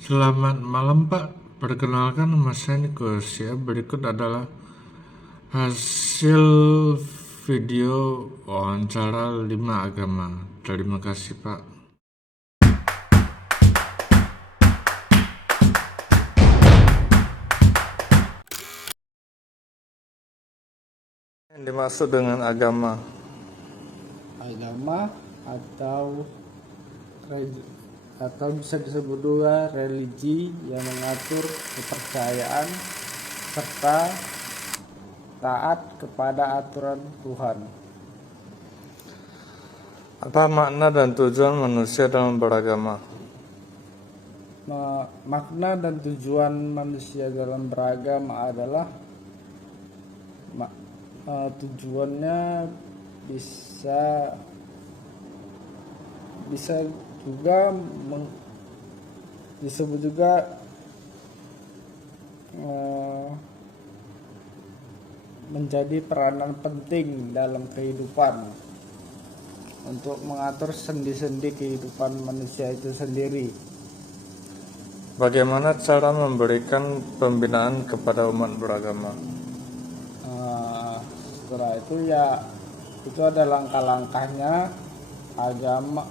Selamat malam Pak, perkenalkan nama saya Nikus ya. Berikut adalah hasil video wawancara 5 agama. Terima kasih Pak. Yang dimaksud dengan agama? Agama atau bisa disebut juga religi yang mengatur kepercayaan serta taat kepada aturan Tuhan. Apa makna dan tujuan manusia dalam beragama? Makna dan tujuan manusia dalam beragama adalah tujuannya bisa juga disebut juga menjadi peranan penting dalam kehidupan untuk mengatur sendi-sendi kehidupan manusia itu sendiri. Bagaimana cara memberikan pembinaan kepada umat beragama? Setelah itu itu ada langkah-langkahnya. Agama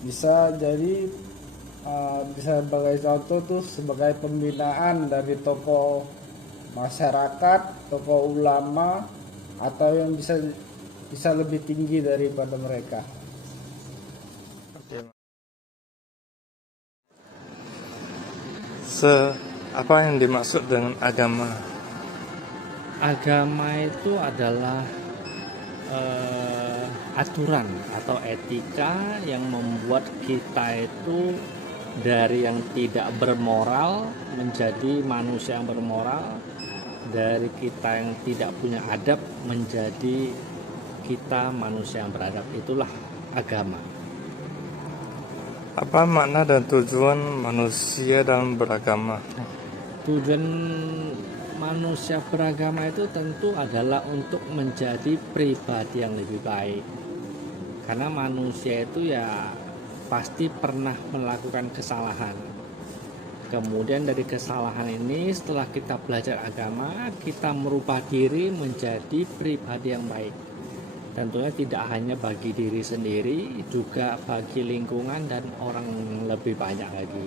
bisa sebagai contoh tuh sebagai pembinaan dari tokoh masyarakat, tokoh ulama, atau yang bisa lebih tinggi daripada mereka. Apa yang dimaksud dengan agama? Agama itu adalah aturan atau etika yang membuat kita itu dari yang tidak bermoral menjadi manusia yang bermoral, dari kita yang tidak punya adab menjadi kita manusia yang beradab. Itulah agama. Apa makna dan tujuan manusia dalam beragama? Tujuan manusia beragama itu tentu adalah untuk menjadi pribadi yang lebih baik. Karena manusia itu ya pasti pernah melakukan kesalahan. Kemudian dari kesalahan ini setelah kita belajar agama, kita merubah diri menjadi pribadi yang baik. Tentunya tidak hanya bagi diri sendiri, juga bagi lingkungan dan orang lebih banyak lagi.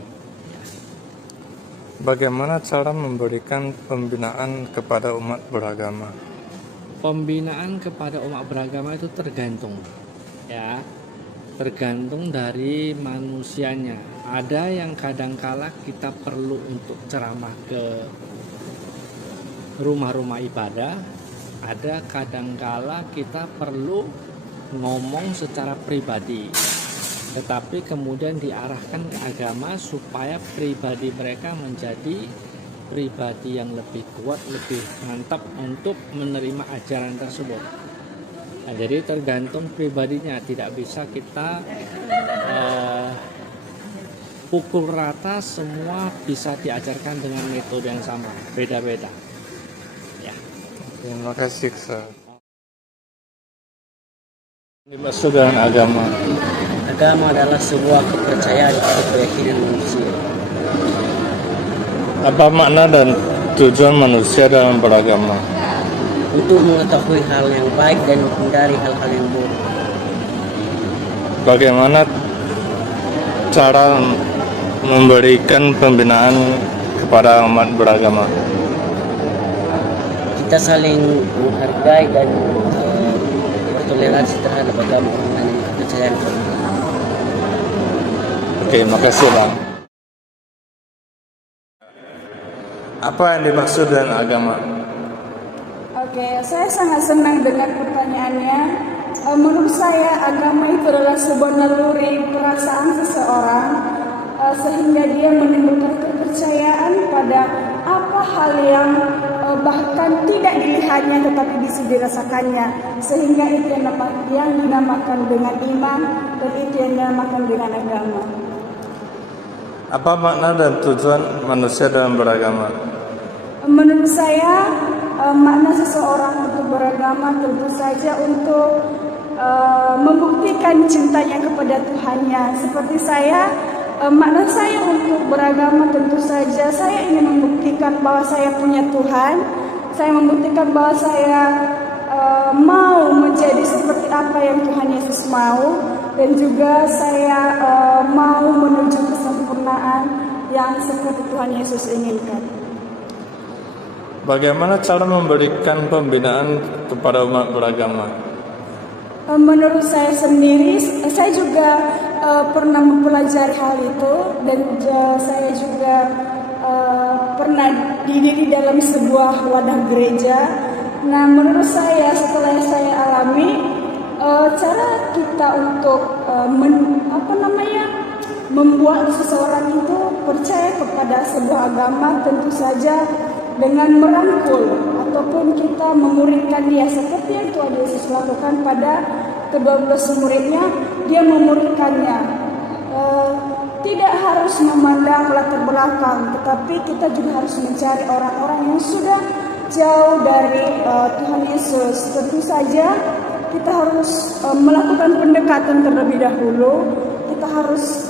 Bagaimana cara memberikan pembinaan kepada umat beragama? Pembinaan kepada umat beragama itu tergantung dari manusianya. Ada yang kadangkala kita perlu untuk ceramah ke rumah-rumah ibadah, ada kadangkala kita perlu ngomong secara pribadi, tetapi kemudian diarahkan ke agama supaya pribadi mereka menjadi pribadi yang lebih kuat, lebih mantap untuk menerima ajaran tersebut. Nah, jadi tergantung pribadinya, tidak bisa kita pukul rata semua bisa diajarkan dengan metode yang sama, beda-beda. Ya. Terima kasih, Sir. Dimaksud dengan agama? Agama adalah sebuah kepercayaan atau keyakinan manusia. Apa makna dan tujuan manusia dalam beragama? Untuk mengetahui hal yang baik dan menghindari hal-hal yang buruk. Bagaimana cara memberikan pembinaan kepada umat beragama? Kita saling menghargai dan bertoleransi terhadap agama orang lain dan kepercayaan orang lain. Oke, makasih Bang. Apa yang dimaksud dengan agama? Oke, saya sangat senang dengan pertanyaannya. Menurut saya agama itu adalah sebuah naluri perasaan seseorang sehingga dia menimbulkan kepercayaan pada apa hal yang bahkan tidak dilihatnya tetapi bisa dirasakannya, sehingga itu yang dinamakan dengan iman dan itu yang dinamakan dengan agama. Apa makna dan tujuan manusia dalam beragama? Menurut saya makna seseorang untuk beragama tentu saja untuk membuktikan membuktikan cintanya kepada Tuhannya. Seperti saya, makna saya untuk beragama tentu saja saya ingin membuktikan bahwa saya punya Tuhan. Saya membuktikan bahwa saya mau menjadi seperti apa yang Tuhan Yesus mau, dan juga saya mau menuju kesempurnaan yang seperti Tuhan Yesus inginkan. Bagaimana cara memberikan pembinaan kepada umat beragama? Menurut saya sendiri, saya juga pernah mempelajari hal itu, dan saya juga pernah didiri dalam sebuah wadah gereja. Nah, menurut saya setelah yang saya alami, cara kita untuk membuat seseorang itu percaya kepada sebuah agama tentu saja dengan merangkul ataupun kita memuridkan dia seperti yang Tuhan Yesus lakukan pada ke-12 muridnya. Dia memuridkannya, tidak harus memandang latar belakang, tetapi kita juga harus mencari orang-orang yang sudah jauh dari Tuhan Yesus. Tentu saja kita harus melakukan pendekatan terlebih dahulu. Kita harus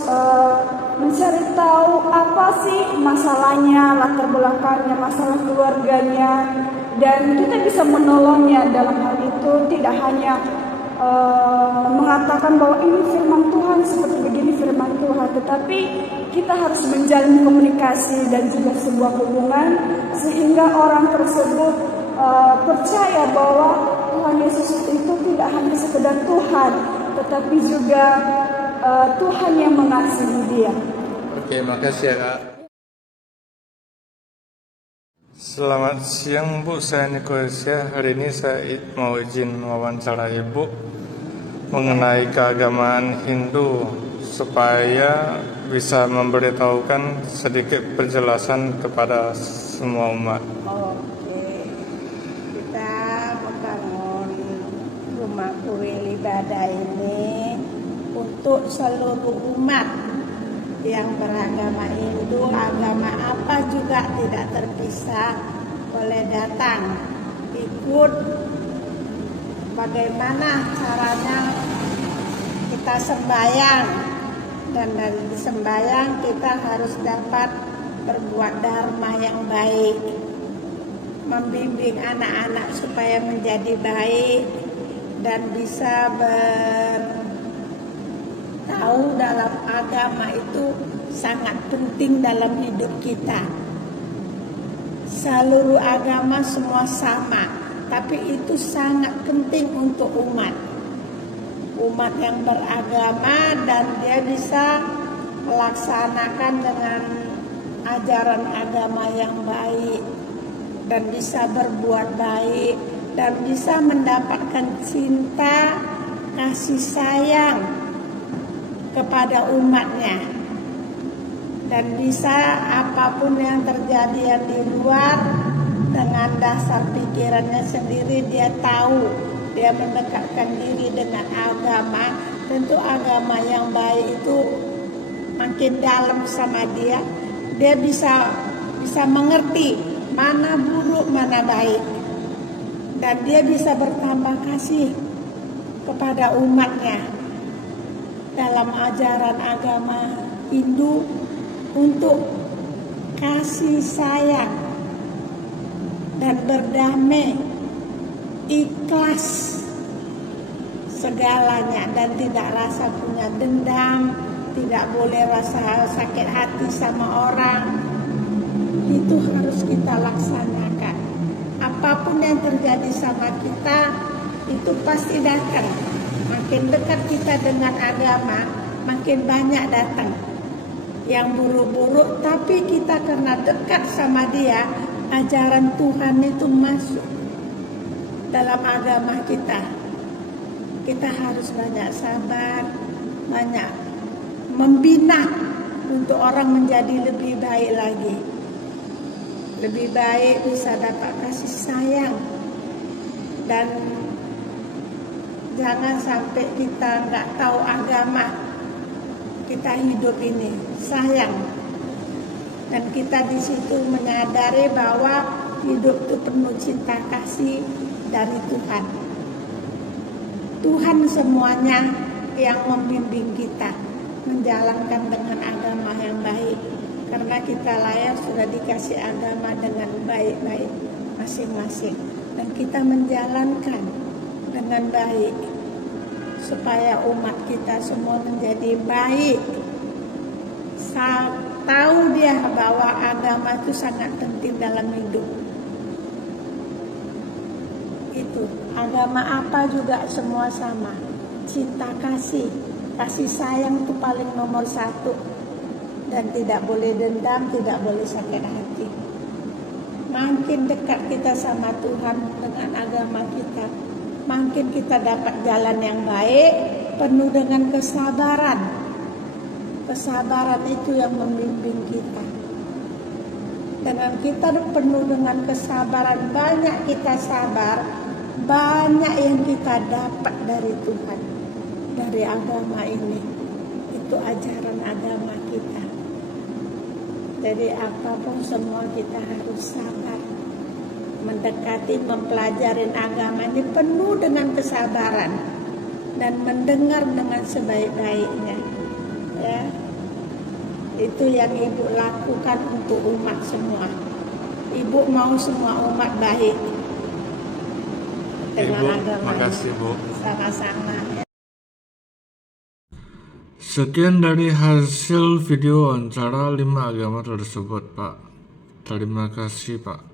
mencari tahu apa sih masalahnya, latar belakangnya, masalah keluarganya, dan kita bisa menolongnya dalam hal itu. Tidak hanya mengatakan bahwa ini firman Tuhan, seperti begini firman Tuhan, tetapi kita harus menjalin komunikasi dan juga sebuah hubungan sehingga orang tersebut percaya bahwa Tuhan Yesus itu tidak hanya sekedar Tuhan, tetapi juga Tuhan yang mengasihi dia. Oke, makasih ya Kak. Selamat siang Bu, saya Nikosia. Hari ini saya mau izin wawancara Ibu mengenai keagamaan Hindu supaya bisa memberitahukan sedikit penjelasan kepada semua umat. Oke, kita membangun rumah kuil ibadah ini untuk seluruh umat yang beragama Hindu, agama apa juga tidak terpisah, boleh datang ikut. Bagaimana caranya kita sembahyang, dan dari sembahyang kita harus dapat berbuat dharma yang baik, membimbing anak-anak supaya menjadi baik dan bisa tahu dalam agama itu sangat penting dalam hidup kita. Seluruh agama semua sama, tapi itu sangat penting untuk umat yang beragama, dan dia bisa melaksanakan dengan ajaran agama yang baik dan bisa berbuat baik dan bisa mendapatkan cinta, kasih sayang kepada umatnya, dan bisa apapun yang terjadi yang di luar, dengan dasar pikirannya sendiri dia tahu, dia mendekatkan diri dengan agama. Tentu agama yang baik itu makin dalam sama dia, dia bisa mengerti mana buruk mana baik, dan dia bisa bertambah kasih kepada umatnya. Dalam ajaran agama Hindu untuk kasih sayang dan berdamai, ikhlas segalanya, dan tidak rasa punya dendam, tidak boleh rasa sakit hati sama orang. Itu harus kita laksanakan. Apapun yang terjadi sama kita itu pasti datang. Makin dekat kita dengan agama, makin banyak datang yang buruk-buruk, tapi kita karena dekat sama dia, ajaran Tuhan itu masuk dalam agama kita. Kita harus banyak sabar, banyak membina untuk orang menjadi lebih baik lagi. Lebih baik, bisa dapat kasih sayang, dan jangan sampai kita nggak tahu agama, kita hidup ini sayang, dan kita di situ menyadari bahwa hidup itu penuh cinta kasih dari Tuhan. Tuhan semuanya, yang membimbing kita menjalankan dengan agama yang baik. Karena kita lahir sudah dikasih agama dengan baik-baik masing-masing. Dan kita menjalankan dengan baik. Supaya umat kita semua menjadi baik. Tahu dia bahwa agama itu sangat penting dalam hidup. Itu agama apa juga semua sama. Cinta kasih sayang itu paling nomor 1. Dan tidak boleh dendam, tidak boleh sakit hati. Makin dekat kita sama Tuhan dengan agama kita, makin kita dapat jalan yang baik, penuh dengan kesabaran. Kesabaran itu yang membimbing kita. Dengan kita penuh dengan kesabaran, banyak kita sabar, banyak yang kita dapat dari Tuhan, dari agama ini. Itu ajaran agama kita. Jadi apapun semua kita harus sabar. Mendekati, mempelajari agama ini penuh dengan kesabaran. Dan mendengar dengan sebaik-baiknya. Ya. Itu yang Ibu lakukan untuk umat semua. Ibu mau semua umat baik. Dengan Ibu, agama. makasih Bu. Sama-sama. Sekian dari hasil video wawancara 5 agama tersebut, Pak. Terima kasih, Pak.